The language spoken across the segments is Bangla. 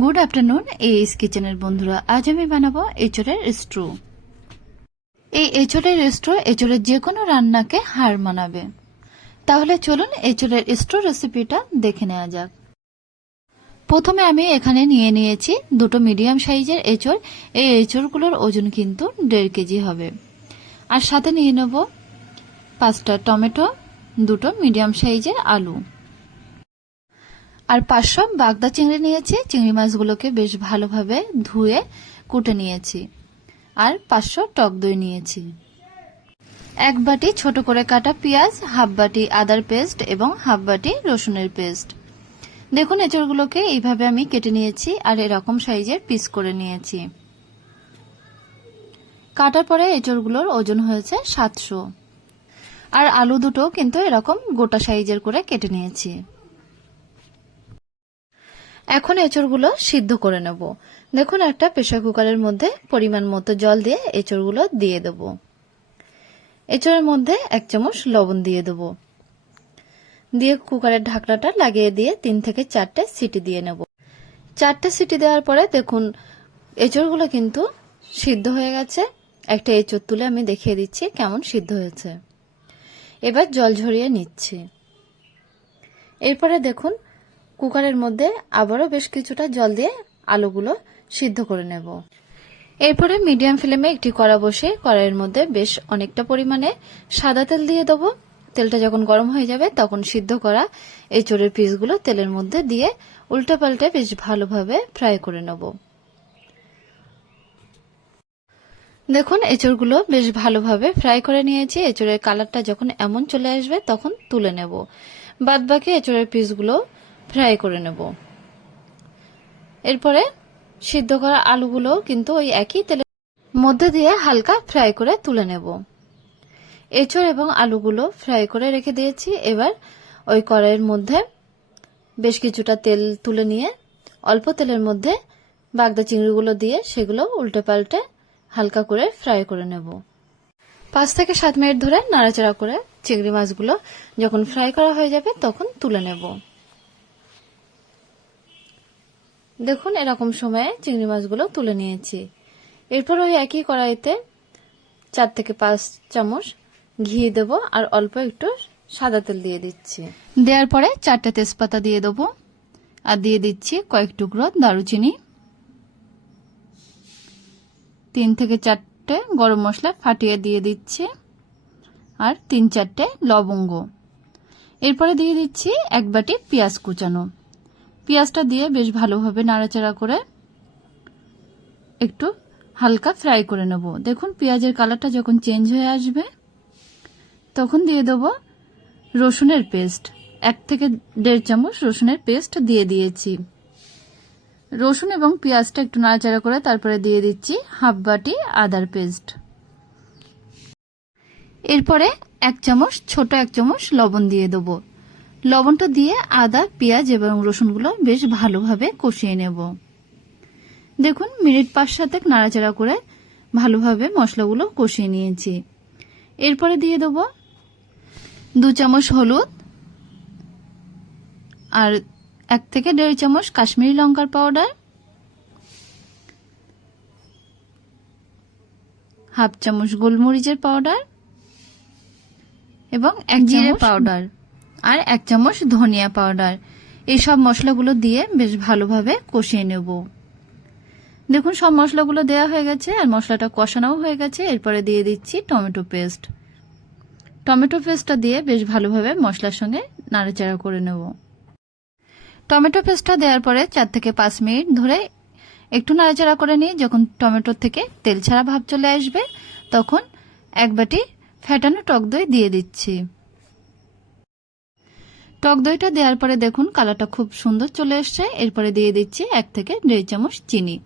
গুড আফটারনুন এস কিচেনের বন্ধুরা, আজ আমি বানাবো এঁচড়ের স্ট্রু। এই এঁচড়ের স্ট্রু এঁচড়ের যে কোনো রান্নাকে হার মানাবে। তাহলে চলুন এঁচড়ের স্ট্রু রেসিপিটা দেখে নেওয়া যাক। প্রথমে আমি এখানে নিয়ে নিয়েছি দুটো মিডিয়াম সাইজের এঁচড়। এই এঁচড়গুলোর ওজন কিন্তু 1.5 কেজি হবে। আর সাথে নিয়ে নেব 5টা টমেটো, দুটো মিডিয়াম সাইজের আলু, আর 500 বাগদা চিংড়ি নিয়েছি। চিংড়ি মাছগুলোকে বেশ ভালোভাবে ধুয়ে কুটে নিয়েছি। আর 500 টক দই নিয়েছি। 1 বাটি ছোট করে কাটা পেঁয়াজ, হাফ বাটি আদার পেস্ট এবং হাফ বাটি রসুনের পেস্ট। দেখুন এঁচড়গুলোকে এইভাবে আমি কেটে নিয়েছি আর এরকম সাইজের পিস করে নিয়েছি। কাটার পরে এঁচড়গুলোর ওজন হয়েছে 700। আর আলু দুটো কিন্তু এরকম গোটা সাইজের করে কেটে নিয়েছি। এখন এঁচড়গুলো সিদ্ধ করে নেব। দেখুন একটা প্রেসার কুকারের মধ্যে পরিমাণ মতো জল দিয়ে এঁচড়গুলো দিয়ে দেব। এঁচড়ের মধ্যে 1 চামচ লবণ দিয়ে দেব। দিয়ে কুকারের ঢাকনাটা লাগিয়ে দিয়ে 3 থেকে 4টে সিটি দিয়ে নেব। 4টে সিটি দেওয়ার পরে দেখুন এঁচড়গুলো কিন্তু সিদ্ধ হয়ে গেছে। একটা এঁচড় তুলে আমি দেখিয়ে দিচ্ছি কেমন সিদ্ধ হয়েছে। এবার জল ঝরিয়ে নিচ্ছি। এরপরে দেখুন কুকারের মধ্যে আবারও বেশ কিছুটা জল দিয়ে আলুগুলো সিদ্ধ করে নেব। এরপরে মিডিয়াম ফ্লেমে একটি কড়া বসে কড়াইয়ের মধ্যে বেশ অনেকটা পরিমাণে সাদা তেল দিয়ে দেবো। তেলটা যখন গরম হয়ে যাবে তখন সিদ্ধ করা এঁচড়ের পিসগুলো তেলের মধ্যে দিয়ে উল্টে পাল্টে বেশ ভালোভাবে ফ্রাই করে নেব। দেখুন এঁচড়গুলো বেশ ভালোভাবে ফ্রাই করে নিয়েছি। এঁচড়ের কালারটা যখন এমন চলে আসবে তখন তুলে নেব। বাদ বাকি এঁচড়ের পিসগুলো ফ্রাই করে নেব। এরপরে সিদ্ধ করা আলুগুলো কিন্তু ওই একই তেলের মধ্যে দিয়ে হালকা ফ্রাই করে তুলে নেব। এঁচড় এবং আলুগুলো ফ্রাই করে রেখে দিয়েছি। এবার ওই কড়াইয়ের মধ্যে বেশ কিছুটা তেল তুলে নিয়ে অল্প তেলের মধ্যে বাগদা চিংড়িগুলো দিয়ে সেগুলো উল্টে পাল্টে হালকা করে ফ্রাই করে নেব। 5 থেকে 7 মিনিট ধরে নাড়াচাড়া করে চিংড়ি মাছগুলো যখন ফ্রাই করা হয়ে যাবে তখন তুলে নেব। দেখুন এরকম সময়ে চিংড়ি মাছগুলো তুলে নিয়েছি। এরপর ওই একই কড়াইতে 4 থেকে 5 চামচ ঘি দেব আর অল্প একটু সাদা তেল দিয়ে দিচ্ছি। দেওয়ার পরে 4টে তেজপাতা দিয়ে দেবো আর দিয়ে দিচ্ছি কয়েক টুকরো দারুচিনি, 3 থেকে 4টে গরম মশলা ফাটিয়ে দিয়ে দিচ্ছি আর 3-4টে লবঙ্গ। এরপরে দিয়ে দিচ্ছি 1 বাটি পেঁয়াজ কুচানো। পেঁয়াজটা দিয়ে বেশ ভালোভাবে নাড়াচাড়া করে একটু হালকা ফ্রাই করে নেব। দেখুন পেঁয়াজের কালারটা যখন চেঞ্জ হয়ে আসবে তখন দিয়ে দেব রসুনের পেস্ট। 1 থেকে 1.5 চামচ রসুনের পেস্ট দিয়ে দিয়েছি। রসুন এবং পেঁয়াজটা একটু নাড়াচাড়া করে তারপরে দিয়ে দিচ্ছি হাফ বাটি আদার পেস্ট। এরপরে 1 চামচ ছোট 1 চামচ লবণ দিয়ে দেব। লবণটা দিয়ে আদা, পেঁয়াজ এবং রসুনগুলো বেশ ভালোভাবে কষিয়ে নেব। দেখুন মিনিট 5-7 নাড়াচাড়া করে ভালোভাবে মশলাগুলো কষিয়ে নিয়েছি। এরপরে দিয়ে দেব 2 চামচ হলুদ আর 1 থেকে 1.5 চামচ কাশ্মীরি লঙ্কার পাউডার, হাফ চামচ গোলমরিচের পাউডার এবং 1 জিরে পাউডার আর 1 চামচ ধনিয়া পাউডার। এই সব মশলাগুলো দিয়ে বেশ ভালোভাবে কষিয়ে নেব। দেখুন সব মশলাগুলো দেওয়া হয়ে গেছে আর মশলাটা কষানোও হয়ে গেছে। এরপরে দিয়ে দিচ্ছি টমেটো পেস্ট। টমেটো পেস্টটা দিয়ে বেশ ভালোভাবে মশলার সঙ্গে নাড়াচাড়া করে নেব। টমেটো পেস্টটা দেওয়ার পরে 4 থেকে 5 মিনিট ধরে একটু নাড়াচাড়া করে নিয়ে যখন টমেটোর থেকে তেল ছাড়া ভাব চলে আসবে তখন 1 বাটি ফ্যাটানো টক দই দিয়ে দিচ্ছি। টক দইটা দেওয়ার পরে দেখুন কালারটা খুব সুন্দর চলে এসছে। এরপরে দিয়ে দিচ্ছি 1 থেকে 1.5 চামচ চিনি।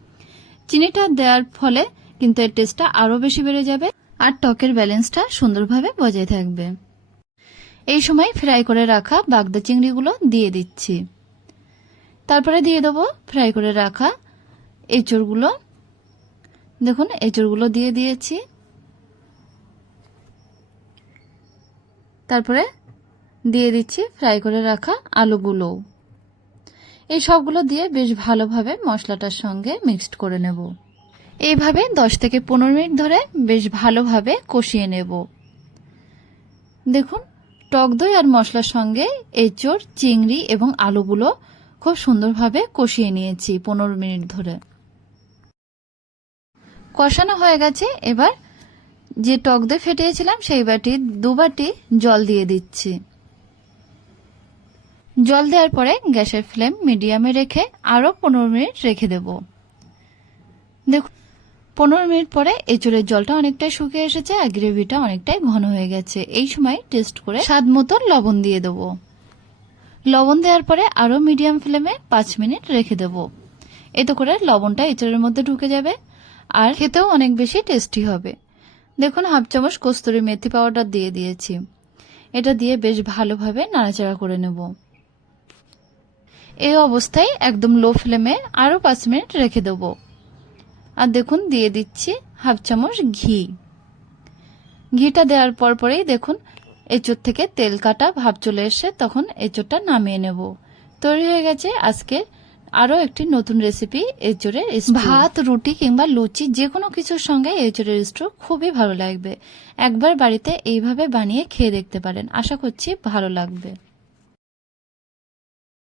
চিনিটা দেওয়ার ফলে কিন্তু এর টেস্টটা আরো বেশি বেড়ে যাবে আর টকের ব্যালেন্সটা সুন্দরভাবে বজায় থাকবে। এই সময় ফ্রাই করে রাখা বাগদা চিংড়িগুলো দিয়ে দিচ্ছি। তারপরে দিয়ে দেবো ফ্রাই করে রাখা এঁচড়গুলো। দেখুন এঁচড়গুলো দিয়ে দিয়েছি। তারপরে দিয়ে দিচ্ছি ফ্রাই করে রাখা আলুগুলো। এই সবগুলো দিয়ে বেশ ভালোভাবে মশলাটার সঙ্গে মিক্সড করে নেব। এইভাবে 10 থেকে 15 মিনিট ধরে বেশ ভালোভাবে কষিয়ে নেব। দেখুন টক দই আর মশলার সঙ্গে এঁচোড়, চিংড়ি এবং আলুগুলো খুব সুন্দরভাবে কষিয়ে নিয়েছি 15 মিনিট ধরে। কষানো হয়ে গেছে। এবার যে টক দই ফেটিয়েছিলাম সেই বাটি 2 বাটি জল দিয়ে দিচ্ছি। জল দেওয়ার পরে গ্যাসের ফ্লেম মিডিয়ামে রেখে আরো 15 মিনিট রেখে দেব। দেখুন 15 মিনিট পরে এঁচোড়ের জলটা অনেকটাই শুকিয়ে এসেছে আর গ্রেভিটা অনেকটাই ঘন হয়ে গেছে। এই সময় টেস্ট করে স্বাদ মতো লবণ দিয়ে দেব। লবণ দেওয়ার পরে আরো মিডিয়াম ফ্লেমে 5 মিনিট রেখে দেব। এতে করে লবণটা এঁচোড়ের মধ্যে ঢুকে যাবে আর খেতেও অনেক বেশি টেস্টি হবে। দেখুন হাফ চামচ কস্তুরি মেথি পাউডার দিয়ে দিয়েছি। এটা দিয়ে বেশ ভালোভাবে নাড়াচাড়া করে নেব। এই অবস্থায় একদম লো ফ্লেমে আরো 5 মিনিট রেখে দেব। আর দেখুন দিয়ে দিচ্ছি হাফ চামচ ঘি। ঘিটা দেওয়ার পরেই দেখুন এঁচোড় থেকে তেল কাটা ভাব চলে এসে তখন এঁচোড়টা নামিয়ে নেব। তৈরি হয়ে গেছে আজকে আরো একটি নতুন রেসিপি এঁচোড়ের স্ট্রু। ভাত, রুটি কিংবা লুচি যে কোনো কিছুর সঙ্গে এঁচোড়ের স্ট্রু খুবই ভালো লাগবে। একবার বাড়িতে এইভাবে বানিয়ে খেয়ে দেখতে পারেন, আশা করছি ভালো লাগবে।